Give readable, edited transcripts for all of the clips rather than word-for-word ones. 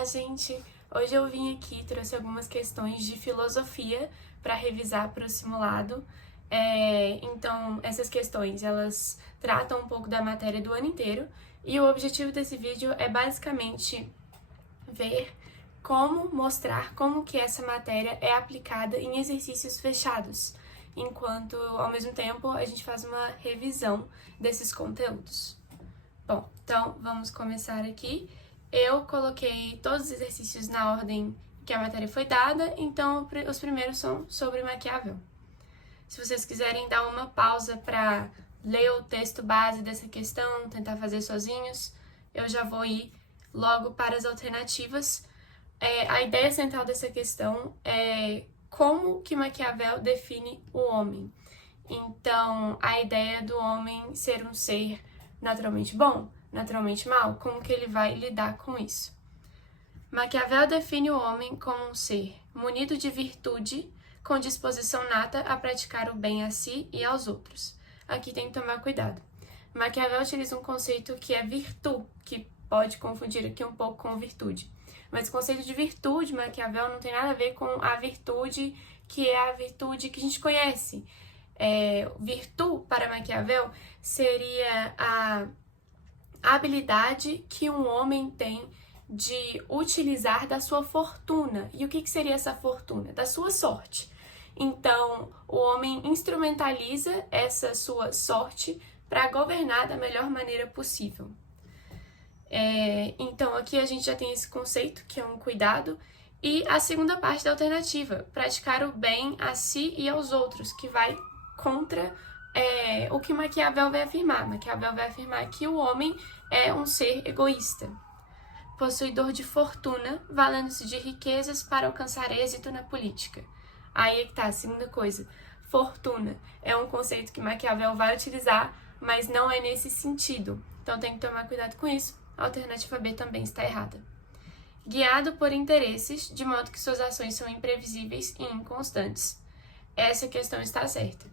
Olá, gente! Hoje eu vim aqui, trouxe algumas questões de filosofia para revisar para o simulado. Então, essas questões, elas tratam um pouco da matéria do ano inteiro e o objetivo desse vídeo é basicamente ver mostrar como que essa matéria é aplicada em exercícios fechados, enquanto, ao mesmo tempo, a gente faz uma revisão desses conteúdos. Bom, então vamos começar aqui. Eu coloquei todos os exercícios na ordem que a matéria foi dada, então os primeiros são sobre Maquiavel. Se vocês quiserem dar uma pausa para ler o texto base dessa questão, tentar fazer sozinhos, eu já vou ir logo para as alternativas. A ideia central dessa questão é como que Maquiavel define o homem. Então, a ideia do homem ser um ser naturalmente bom, naturalmente mal, como que ele vai lidar com isso? Maquiavel define o homem como um ser munido de virtude, com disposição nata a praticar o bem a si e aos outros. Aqui tem que tomar cuidado. Maquiavel utiliza um conceito que é virtude, que pode confundir aqui um pouco com virtude. Mas o conceito de virtude, Maquiavel, não tem nada a ver com a virtude que é a virtude que a gente conhece. Virtude, para Maquiavel, seria a habilidade que um homem tem de utilizar da sua fortuna. E o que seria essa fortuna? Da sua sorte. Então, o homem instrumentaliza essa sua sorte para governar da melhor maneira possível. Então, aqui a gente já tem esse conceito, que é um cuidado, e a segunda parte da alternativa, praticar o bem a si e aos outros, que vai contra o que Maquiavel vai afirmar. Maquiavel vai afirmar que o homem é um ser egoísta, possuidor de fortuna, valendo-se de riquezas para alcançar êxito na política. Aí é que tá a segunda coisa. Fortuna é um conceito que Maquiavel vai utilizar, mas não é nesse sentido. Então tem que tomar cuidado com isso. A alternativa B também está errada. Guiado por interesses, de modo que suas ações são imprevisíveis e inconstantes. Essa questão está certa.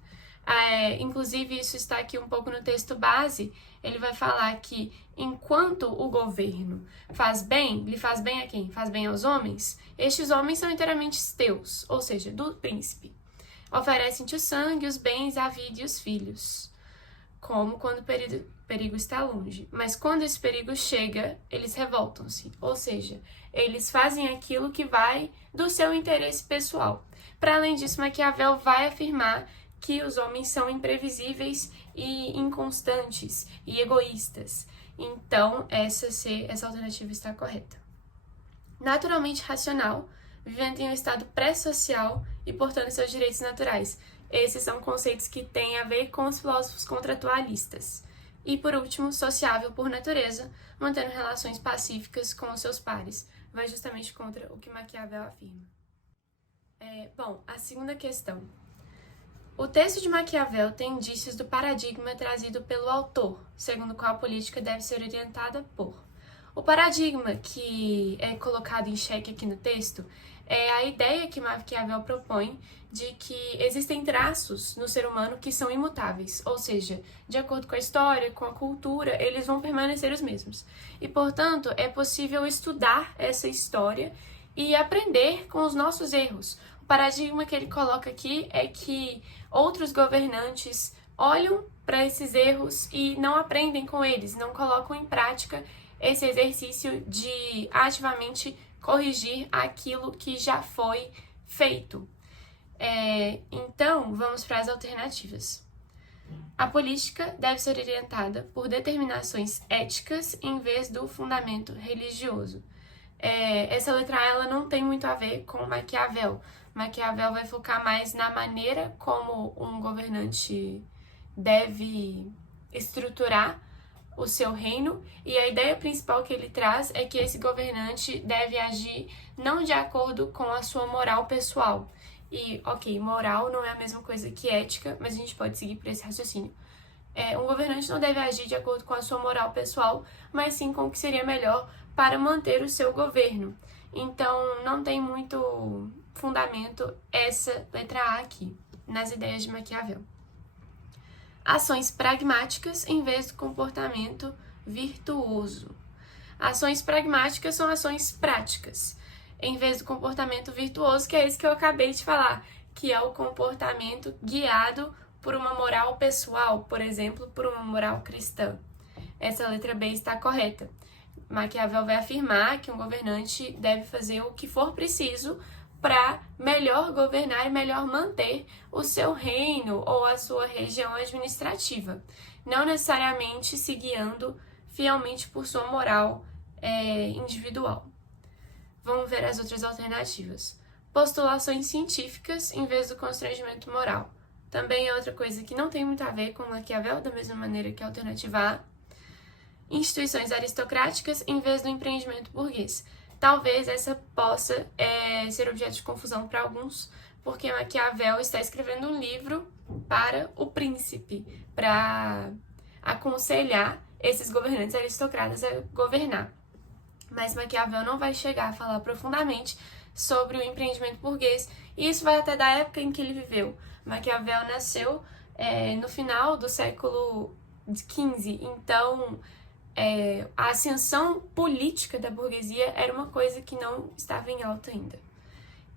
Inclusive, isso está aqui um pouco no texto base. Ele vai falar que enquanto o governo faz bem, ele faz bem a quem? Faz bem aos homens. Estes homens são inteiramente teus, ou seja, do príncipe. Oferecem-te o sangue, os bens, a vida e os filhos, como quando o perigo está longe. Mas quando esse perigo chega, eles revoltam-se, ou seja, eles fazem aquilo que vai do seu interesse pessoal. Para além disso, Maquiavel vai afirmar que os homens são imprevisíveis e inconstantes e egoístas. Então, essa alternativa está correta. Naturalmente racional, vivendo em um estado pré-social e portando seus direitos naturais. Esses são conceitos que têm a ver com os filósofos contratualistas. E, por último, sociável por natureza, mantendo relações pacíficas com os seus pares. Vai justamente contra o que Maquiavel afirma. Bom, a segunda questão. O texto de Maquiavel tem indícios do paradigma trazido pelo autor, segundo o qual a política deve ser orientada por. O paradigma que é colocado em xeque aqui no texto é a ideia que Maquiavel propõe de que existem traços no ser humano que são imutáveis, ou seja, de acordo com a história, com a cultura, eles vão permanecer os mesmos. E, portanto, é possível estudar essa história e aprender com os nossos erros. O paradigma que ele coloca aqui é que outros governantes olham para esses erros e não aprendem com eles, não colocam em prática esse exercício de ativamente corrigir aquilo que já foi feito. Então, vamos para as alternativas. A política deve ser orientada por determinações éticas em vez do fundamento religioso. Essa letra A ela não tem muito a ver com Maquiavel. Maquiavel vai focar mais na maneira como um governante deve estruturar o seu reino, e a ideia principal que ele traz é que esse governante deve agir não de acordo com a sua moral pessoal. E, ok, moral não é a mesma coisa que ética, mas a gente pode seguir por esse raciocínio. Um governante não deve agir de acordo com a sua moral pessoal, mas sim com o que seria melhor para manter o seu governo. Então, não tem muito fundamento essa letra A aqui, nas ideias de Maquiavel. Ações pragmáticas em vez do comportamento virtuoso. Ações pragmáticas são ações práticas, em vez do comportamento virtuoso, que é esse que eu acabei de falar, que é o comportamento guiado por uma moral pessoal, por exemplo, por uma moral cristã. Essa letra B está correta. Maquiavel vai afirmar que um governante deve fazer o que for preciso para melhor governar e melhor manter o seu reino ou a sua região administrativa, não necessariamente se guiando fielmente por sua moral individual. Vamos ver as outras alternativas. Postulações científicas em vez do constrangimento moral. Também é outra coisa que não tem muito a ver com Maquiavel, da mesma maneira que a alternativa A. Instituições aristocráticas em vez do empreendimento burguês. Talvez essa possa ser objeto de confusão para alguns, porque Maquiavel está escrevendo um livro para o príncipe, para aconselhar esses governantes aristocratas a governar. Mas Maquiavel não vai chegar a falar profundamente sobre o empreendimento burguês, e isso vai até da época em que ele viveu. Maquiavel nasceu no final do século XV, então a ascensão política da burguesia era uma coisa que não estava em alta ainda.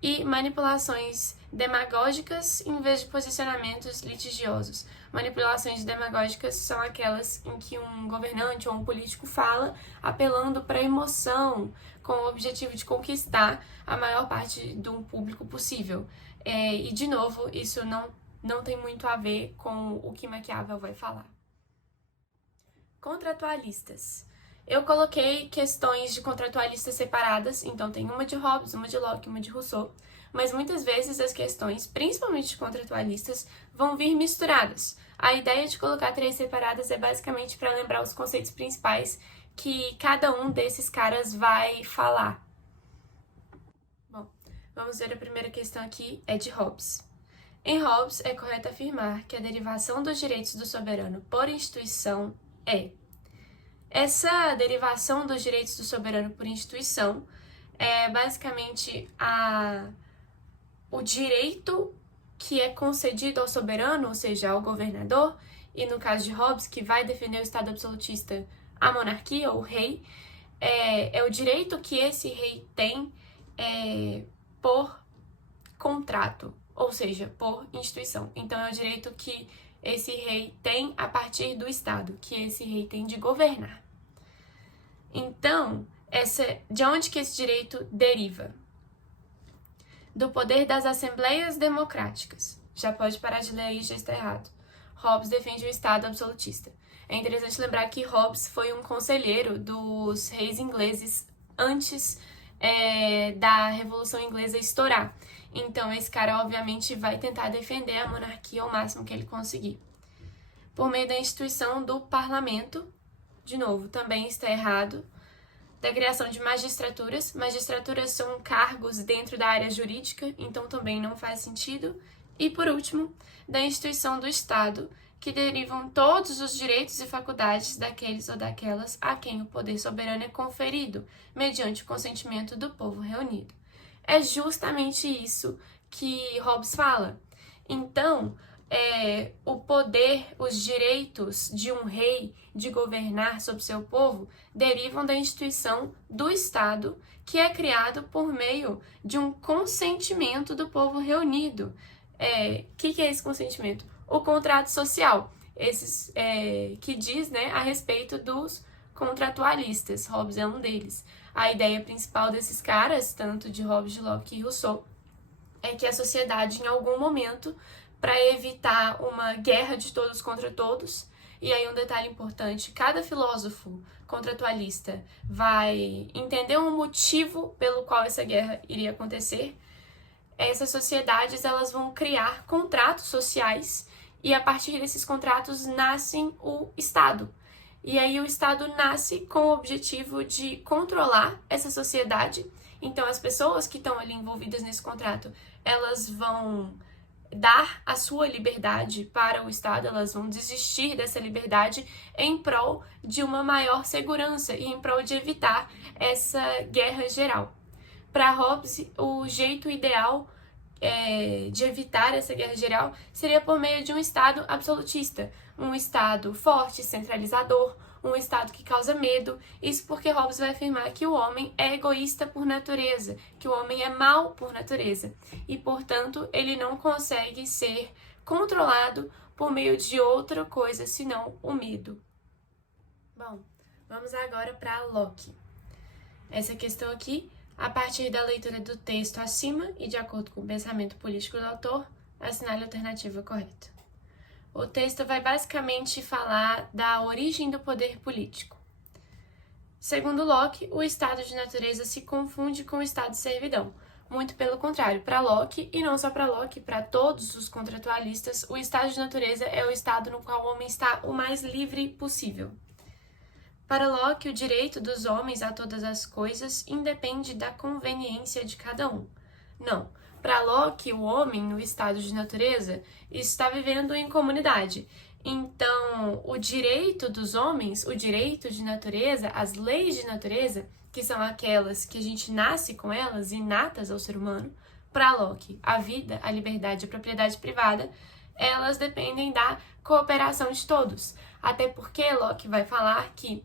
E manipulações demagógicas em vez de posicionamentos litigiosos. Manipulações demagógicas são aquelas em que um governante ou um político fala apelando para a emoção, com o objetivo de conquistar a maior parte do público possível. E, de novo, isso não tem muito a ver com o que Maquiavel vai falar. Contratualistas. Eu coloquei questões de contratualistas separadas, então tem uma de Hobbes, uma de Locke, uma de Rousseau, mas muitas vezes as questões, principalmente de contratualistas, vão vir misturadas. A ideia de colocar 3 separadas é basicamente para lembrar os conceitos principais que cada um desses caras vai falar. Bom, vamos ver a primeira questão aqui, é de Hobbes. Em Hobbes, é correto afirmar que a derivação dos direitos do soberano por instituição Essa derivação dos direitos do soberano por instituição é basicamente o direito que é concedido ao soberano, ou seja, ao governador, e no caso de Hobbes, que vai defender o Estado absolutista, a monarquia, o rei, é o direito que esse rei tem por contrato, ou seja, por instituição. Então, é o direito que esse rei tem a partir do Estado, que esse rei tem de governar. Então, de onde que esse direito deriva? Do poder das assembleias democráticas. Já pode parar de ler aí, já está errado. Hobbes defende o Estado absolutista. É interessante lembrar que Hobbes foi um conselheiro dos reis ingleses antes da Revolução Inglesa estourar. Então, esse cara, obviamente, vai tentar defender a monarquia ao máximo que ele conseguir. Por meio da instituição do parlamento, de novo, também está errado. Da criação de magistraturas. Magistraturas são cargos dentro da área jurídica, então também não faz sentido. E, por último, da instituição do Estado, que derivam todos os direitos e faculdades daqueles ou daquelas a quem o poder soberano é conferido, mediante o consentimento do povo reunido. É justamente isso que Hobbes fala. Então, o poder, os direitos de um rei de governar sobre seu povo derivam da instituição do Estado, que é criado por meio de um consentimento do povo reunido. Que é esse consentimento? O contrato social, que diz a respeito dos contratualistas. Hobbes é um deles. A ideia principal desses caras, tanto de Hobbes, de Locke e Rousseau, é que a sociedade, em algum momento, para evitar uma guerra de todos contra todos, e aí um detalhe importante, cada filósofo contratualista vai entender um motivo pelo qual essa guerra iria acontecer. Essas sociedades elas vão criar contratos sociais e a partir desses contratos nascem o Estado. E aí o Estado nasce com o objetivo de controlar essa sociedade. Então as pessoas que estão ali envolvidas nesse contrato, elas vão dar a sua liberdade para o Estado, elas vão desistir dessa liberdade em prol de uma maior segurança e em prol de evitar essa guerra geral. Para Hobbes, o jeito ideal de evitar essa guerra geral seria por meio de um Estado absolutista, um Estado forte, centralizador, um Estado que causa medo. Isso porque Hobbes vai afirmar que o homem é egoísta por natureza, que o homem é mau por natureza e, portanto, ele não consegue ser controlado por meio de outra coisa senão o medo. Bom, vamos agora para Locke. Essa questão aqui, a partir da leitura do texto acima e de acordo com o pensamento político do autor, assinale a alternativa correta. O texto vai basicamente falar da origem do poder político. Segundo Locke, o estado de natureza se confunde com o estado de servidão. Muito pelo contrário, para Locke, e não só para Locke, para todos os contratualistas, o estado de natureza é o estado no qual o homem está o mais livre possível. Para Locke, o direito dos homens a todas as coisas independe da conveniência de cada um. Não. Para Locke, o homem, no estado de natureza, está vivendo em comunidade. Então, o direito dos homens, o direito de natureza, as leis de natureza, que são aquelas que a gente nasce com elas, inatas ao ser humano, para Locke, a vida, a liberdade e a propriedade privada, elas dependem da cooperação de todos. Até porque Locke vai falar que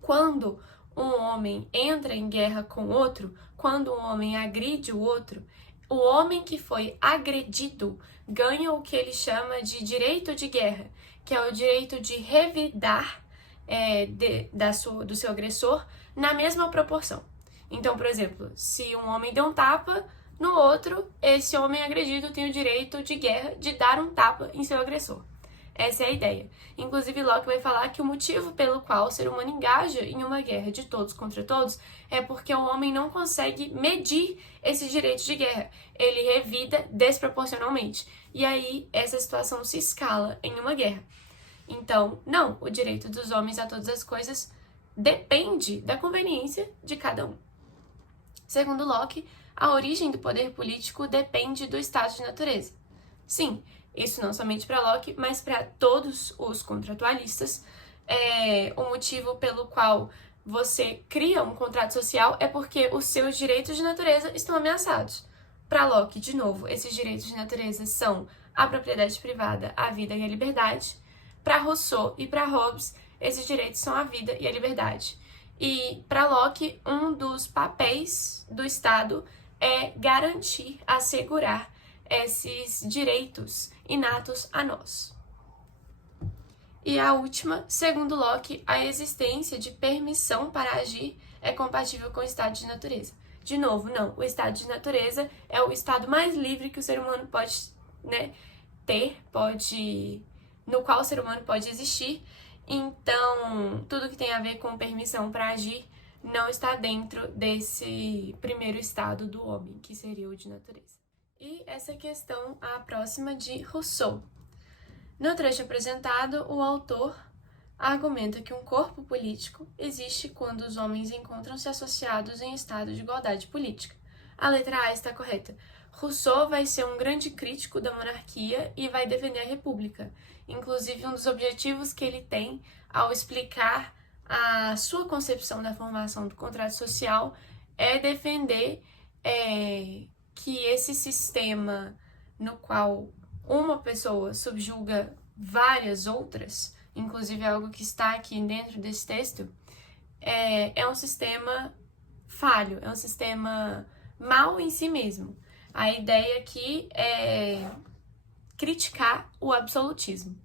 quando um homem entra em guerra com outro, quando um homem agride o outro, o homem que foi agredido ganha o que ele chama de direito de guerra, que é o direito de revidar do seu agressor na mesma proporção. Então, por exemplo, se um homem deu um tapa no outro, esse homem agredido tem o direito de guerra de dar um tapa em seu agressor. Essa é a ideia. Inclusive, Locke vai falar que o motivo pelo qual o ser humano engaja em uma guerra de todos contra todos é porque o homem não consegue medir esse direito de guerra. Ele revida desproporcionalmente. E aí, essa situação se escala em uma guerra. Então, não, o direito dos homens a todas as coisas depende da conveniência de cada um. Segundo Locke, a origem do poder político depende do estado de natureza. Sim, isso não somente para Locke, mas para todos os contratualistas. O motivo pelo qual você cria um contrato social é porque os seus direitos de natureza estão ameaçados. Para Locke, de novo, esses direitos de natureza são a propriedade privada, a vida e a liberdade. Para Rousseau e para Hobbes, esses direitos são a vida e a liberdade. E para Locke, um dos papéis do Estado é garantir, assegurar esses direitos inatos a nós. E a última, segundo Locke, a existência de permissão para agir é compatível com o estado de natureza. De novo, não. O estado de natureza é o estado mais livre que o ser humano pode, no qual o ser humano pode existir. Então, tudo que tem a ver com permissão para agir não está dentro desse primeiro estado do homem, que seria o de natureza. E essa questão, a próxima de Rousseau. No trecho apresentado, o autor argumenta que um corpo político existe quando os homens encontram-se associados em estado de igualdade política. A letra A está correta. Rousseau vai ser um grande crítico da monarquia e vai defender a república. Inclusive, um dos objetivos que ele tem ao explicar a sua concepção da formação do contrato social é defender que esse sistema no qual uma pessoa subjuga várias outras, inclusive algo que está aqui dentro desse texto, é um sistema falho, é um sistema mau em si mesmo. A ideia aqui é criticar o absolutismo.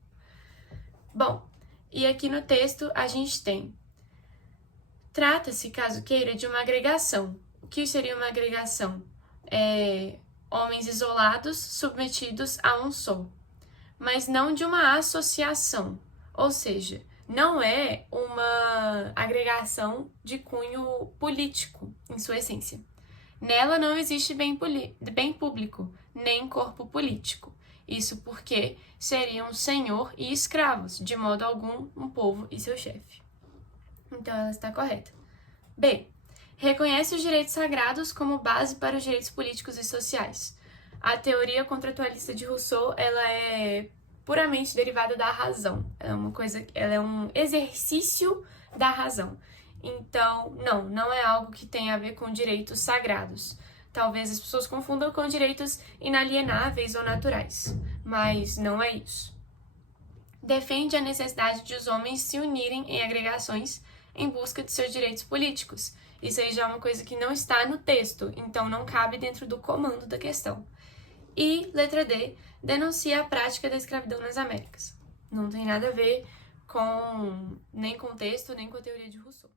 Bom, e aqui no texto a gente tem: trata-se, caso queira, de uma agregação. O que seria uma agregação? Homens isolados submetidos a um só, mas não de uma associação, ou seja, não é uma agregação de cunho político em sua essência. Nela não existe bem público, nem corpo político. Isso porque seriam senhor e escravos, de modo algum um povo e seu chefe. Então ela está correta. B. Reconhece os direitos sagrados como base para os direitos políticos e sociais. A teoria contratualista de Rousseau, ela é puramente derivada da razão. Ela é um exercício da razão. Então, não é algo que tenha a ver com direitos sagrados. Talvez as pessoas confundam com direitos inalienáveis ou naturais, mas não é isso. defende a necessidade de os homens se unirem em agregações em busca de seus direitos políticos. Isso aí já é uma coisa que não está no texto, então não cabe dentro do comando da questão. E, letra D, denuncia a prática da escravidão nas Américas. Não tem nada a ver nem com o texto, nem com a teoria de Rousseau.